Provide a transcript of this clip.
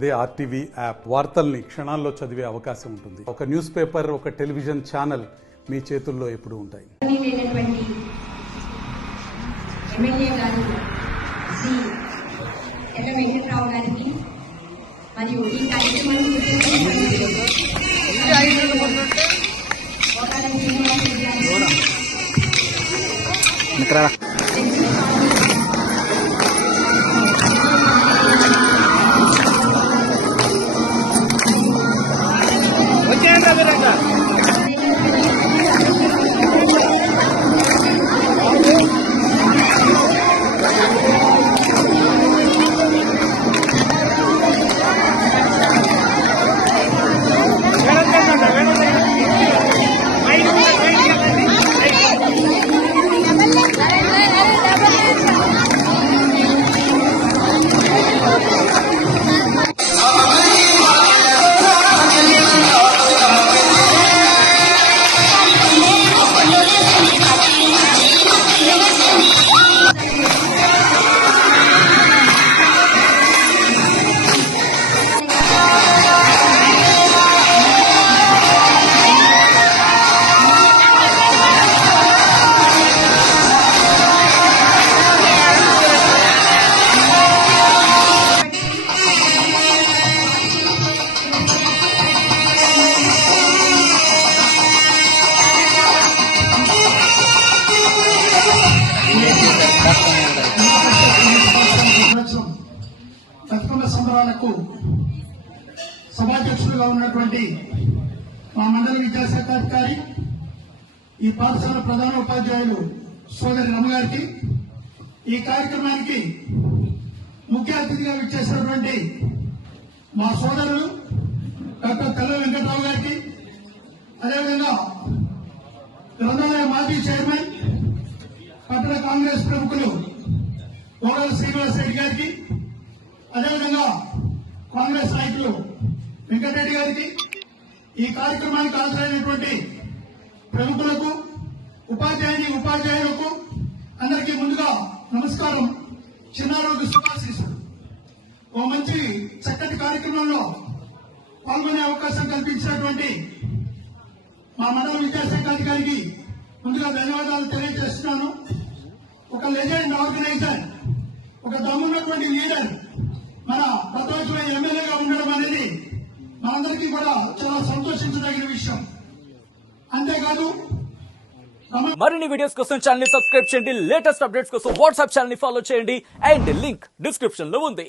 అదే RTV app వార్తల్ని క్షణాల్లో చదివే అవకాశం ఉంటుంది. ఒక న్యూస్ పేపర్, ఒక టెలివిజన్ ఛానల్ మీ చేతుల్లో ఎప్పుడూ ఉంటాయి. ఎమ్మెల్యే గారు శ్రీ ఎల్ల వెంకట్రావు గారికి మరియు ఈ కార్యక్రమాన్ని బతుకమ్మ సంబరాలకు సభాధ్యక్షులుగా ఉన్నటువంటి మా మండల విద్యాశాఖ అధికారి, ఈ పాఠశాల ప్రధాన ఉపాధ్యాయులు సోదరి రమగారికి, ఈ కార్యక్రమానికి ముఖ్య అతిథిగా విచ్చేసినటువంటి మా సోదరులు డాక్టర్ తెల్ల వెంకట్రావు గారికి, అదేవిధంగా గ్రంథాలయ మాజీ చైర్మన్ పట్టణ కాంగ్రెస్ ప్రముఖులు గోడల శ్రీనివాస్ రెడ్డి గారికి, అదేవిధంగా కాంగ్రెస్ నాయకులు వెంకటరెడ్డి గారికి, ఈ కార్యక్రమానికి హాజరైనటువంటి ప్రముఖులకు, ఉపాధ్యాయులకు అందరికీ ముందుగా నమస్కారం, చిన్నారోగ్య శుభాశీస్సులు. ఓ మంచి చక్కటి కార్యక్రమంలో పాల్గొనే అవకాశం కల్పించినటువంటి మా మండల విద్యాశాఖ అధికారికి ముందుగా ధన్యవాదాలు తెలియజేస్తున్నాను. ఒక లెజెండ్ ఆర్గనైజర్, ఒక దమ్మున్నటువంటి లీడర్ మన ప్రతిపక్ష ఎమ్మెల్యేగా ఉండడం అనేది మనందరికీ కూడా చాలా సంతోషించదగిన విషయం. అంతేకాదు మరిన్ని వీడియోస్ కోసం ఛానల్ ని సబ్స్క్రైబ్ చేయండి. లేటెస్ట్ అప్డేట్స్ కోసం వాట్సాప్ ఛానల్ ని ఫాలో చేయండి. అండ్ లింక్ డిస్క్రిప్షన్ లో ఉంది.